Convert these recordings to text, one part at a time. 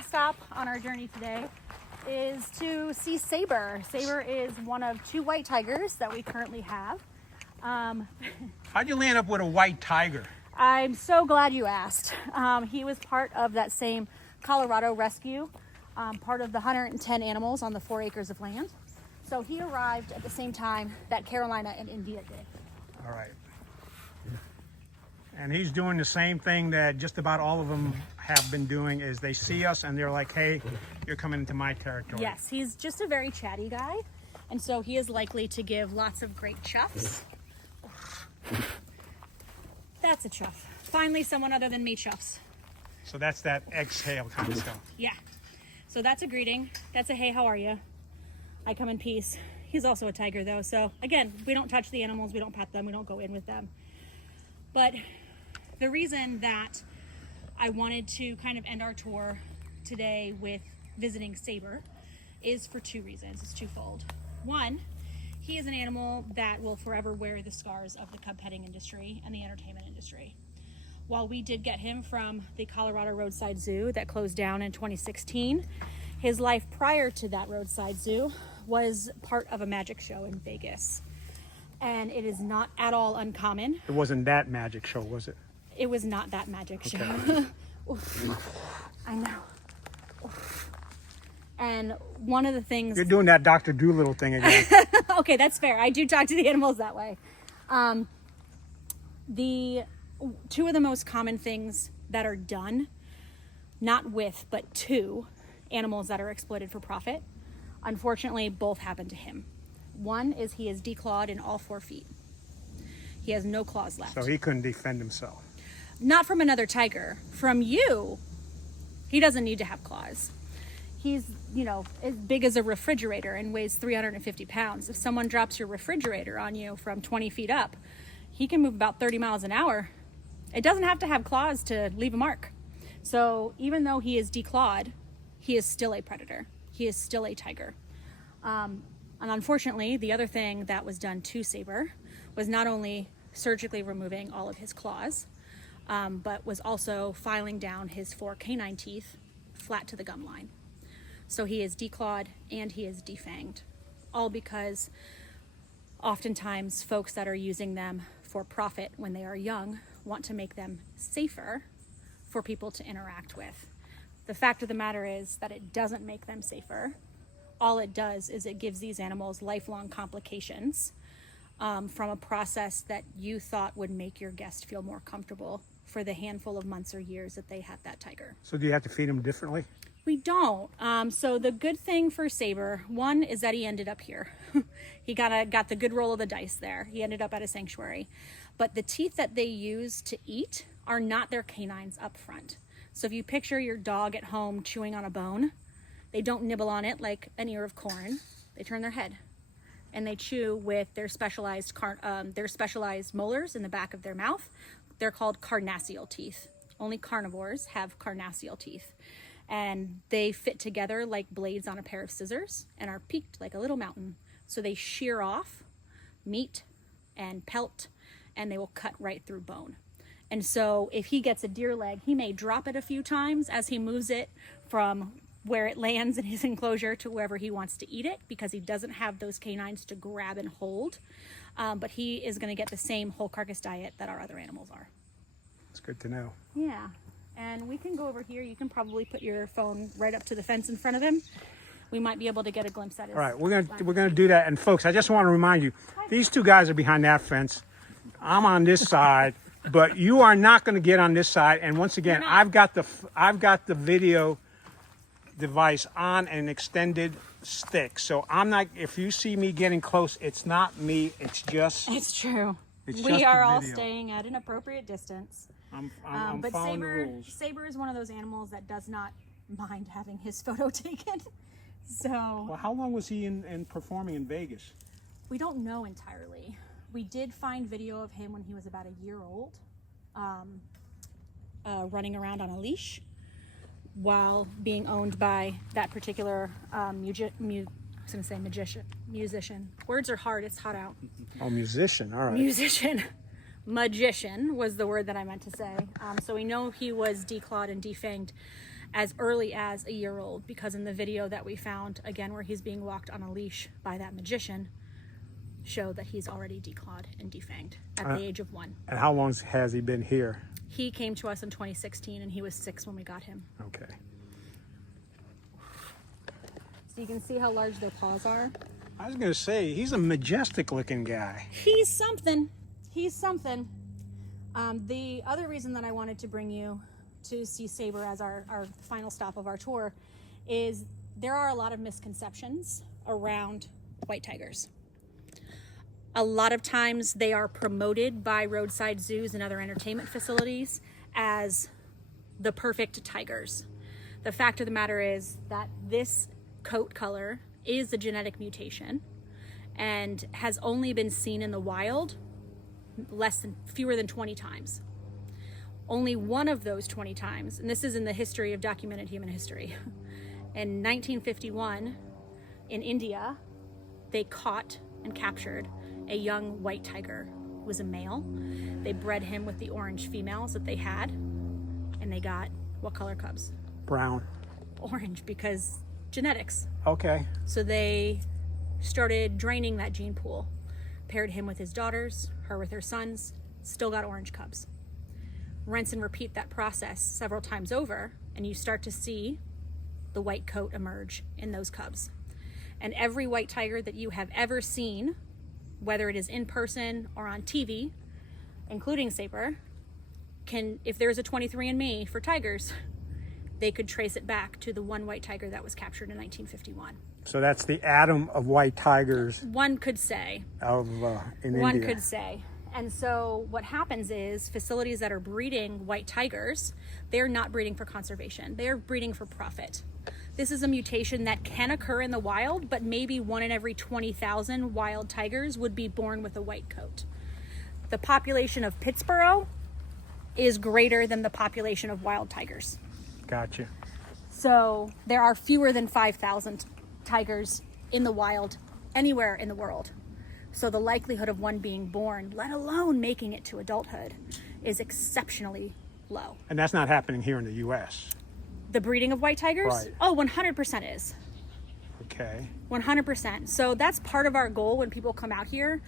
last stop on our journey today is to see Saber. Saber is one of 2 white tigers that we currently have. How'd you land up with a white tiger? I'm so glad you asked. He was part of that same Colorado rescue, part of the 110 animals on the 4 acres of land. So he arrived at the same time that Carolina and India did. All right. And he's doing the same thing that just about all of them have been doing, is they see us and they're like, hey, you're coming into my territory. Yes, he's just a very chatty guy. And so he is likely to give lots of great chuffs. That's a chuff. Finally, someone other than me chuffs. So that's that exhale kind of stuff. Yeah. So that's a greeting. That's a hey, how are you? I come in peace. He's also a tiger though. So again, we don't touch the animals. We don't pet them. We don't go in with them. But the reason that I wanted to kind of end our tour today with visiting Saber is for 2 reasons. It's twofold. One, he is an animal that will forever wear the scars of the cub petting industry and the entertainment industry. While we did get him from the Colorado Roadside Zoo that closed down in 2016, his life prior to that roadside zoo was part of a magic show in Vegas. And it is not at all uncommon. It wasn't that magic show, was it? It was not that magic show. Okay. I know. Oof. And one of the things... You're doing that Dr. Doolittle thing again. Okay, that's fair. I do talk to the animals that way. The 2 of the most common things that are done, not with, but to animals that are exploited for profit, unfortunately, both happen to him. One is he is declawed in all 4 feet. He has no claws left. So he couldn't defend himself. Not from another tiger. From you, he doesn't need to have claws. He's, as big as a refrigerator and weighs 350 pounds. If someone drops your refrigerator on you from 20 feet up, he can move about 30 miles an hour. It doesn't have to have claws to leave a mark. So even though he is declawed, he is still a predator. He is still a tiger. And unfortunately, the other thing that was done to Saber was not only surgically removing all of his claws, but was also filing down his 4 canine teeth flat to the gum line. So he is declawed and he is defanged, all because oftentimes folks that are using them for profit when they are young want to make them safer for people to interact with. The fact of the matter is that it doesn't make them safer. All it does is it gives these animals lifelong complications from a process that you thought would make your guest feel more comfortable for the handful of months or years that they had that tiger. So do you have to feed him differently? We don't. So the good thing for Saber, one, is that he ended up here. He got the good roll of the dice there. He ended up at a sanctuary. But the teeth that they use to eat are not their canines up front. So if you picture your dog at home chewing on a bone, they don't nibble on it like an ear of corn. They turn their head and they chew with their specialized molars in the back of their mouth. They're called carnassial teeth. Only carnivores have carnassial teeth. And they fit together like blades on a pair of scissors and are peaked like a little mountain. So they shear off meat and pelt, and they will cut right through bone. And so if he gets a deer leg, he may drop it a few times as he moves it from where it lands in his enclosure to wherever he wants to eat it, because he doesn't have those canines to grab and hold. But he is going to get the same whole carcass diet that our other animals are. It's good to know. Yeah. And we can go over here. You can probably put your phone right up to the fence in front of him. We might be able to get a glimpse at it. All right, we're gonna do that. And folks, I just want to remind you, these 2 guys are behind that fence. I'm on this side, but you are not going to get on this side. And once again, I've got the video device on an extended stick, so I'm not. If you see me getting close, it's not me. It's just. It's true. It's we just are the all video. staying at an appropriate distance. I'm but following the rules. Saber is one of those animals that does not mind having his photo taken. So. Well, how long was he in performing in Vegas? We don't know entirely. We did find video of him when he was about a year old, running around on a leash while being owned by that particular musician. Words are hard. It's hot out. Oh, musician. All right. Musician. Magician was the word that I meant to say. So we know he was declawed and defanged as early as a year old, because in the video that we found, again, where he's being walked on a leash by that magician, show that he's already declawed and defanged at the age of 1. And how long has he been here? He came to us in 2016 and he was 6 when we got him. Okay. So you can see how large their paws are. I was going to say, he's a majestic looking guy. He's something. He's something. The other reason that I wanted to bring you to see Saber as our final stop of our tour is there are a lot of misconceptions around white tigers. A lot of times they are promoted by roadside zoos and other entertainment facilities as the perfect tigers. The fact of the matter is that this coat color is a genetic mutation and has only been seen in the wild fewer than 20 times. Only one of those 20 times, and this is in the history of documented human history, in 1951 in India, they caught and captured a young white tiger. It was a male. They bred him with the orange females that they had, and they got what color cubs? Brown. Orange, because genetics. Okay. So they started draining that gene pool, paired him with his daughters, her with her sons, still got orange cubs. Rinse and repeat that process several times over, and you start to see the white coat emerge in those cubs. And every white tiger that you have ever seen, whether it is in person or on TV, including Saber, if there's a 23andMe for tigers, they could trace it back to the one white tiger that was captured in 1951. So that's the Adam of white tigers. One could say. In One India. could say. And so what happens is facilities that are breeding white tigers, they're not breeding for conservation. They're breeding for profit. This is a mutation that can occur in the wild, but maybe 1 in every 20,000 wild tigers would be born with a white coat. The population of Pittsburgh is greater than the population of wild tigers. Gotcha. So there are fewer than 5,000 tigers in the wild anywhere in the world. So the likelihood of one being born, let alone making it to adulthood, is exceptionally low. And that's not happening here in the U.S. The breeding of white tigers? Right. Oh, 100% is. Okay. 100%. So that's part of our goal when people come out here,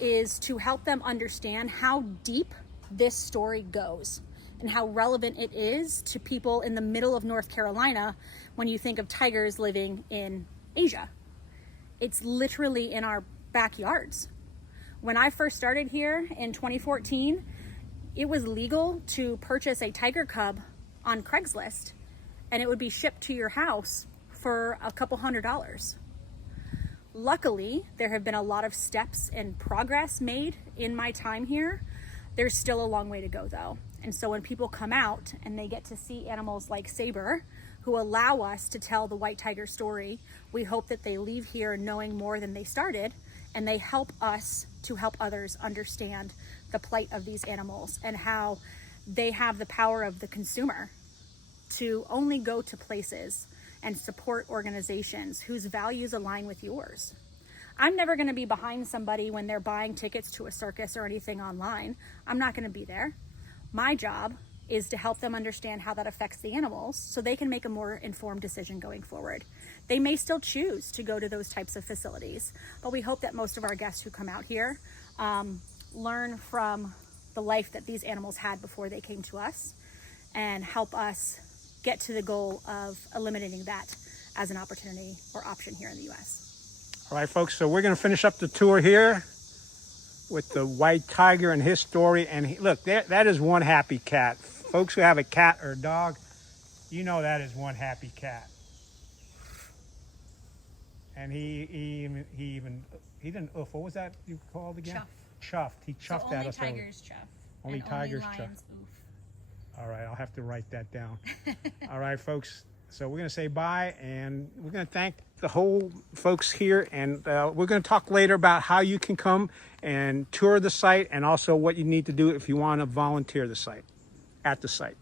is to help them understand how deep this story goes and how relevant it is to people in the middle of North Carolina when you think of tigers living in Asia. It's literally in our backyards. When I first started here in 2014, it was legal to purchase a tiger cub on Craigslist, and it would be shipped to your house for a couple $100s. Luckily, there have been a lot of steps and progress made in my time here. There's still a long way to go though. And so when people come out and they get to see animals like Saber, who allow us to tell the white tiger story, we hope that they leave here knowing more than they started, and they help us to help others understand the plight of these animals and how they have the power of the consumer to only go to places and support organizations whose values align with yours. I'm never going to be behind somebody when they're buying tickets to a circus or anything online. I'm not going to be there. My job is to help them understand how that affects the animals so they can make a more informed decision going forward. They may still choose to go to those types of facilities, but we hope that most of our guests who come out here learn from the life that these animals had before they came to us and help us get to the goal of eliminating that as an opportunity or option here in the U.S. All right, folks, so we're going to finish up the tour here with the white tiger and his story. And look, that is one happy cat. Folks who have a cat or a dog, you know that is one happy cat. And he didn't oof. What was that you called again? Chuff. Chuffed. He chuffed So at only us. tigers chuff. Only and tigers only chuff. lions oof. All right, I'll have to write that down. All right, folks. So we're going to say bye, and we're going to thank the whole folks here, and we're going to talk later about how you can come and tour the site, and also what you need to do if you want to volunteer the site, at the site.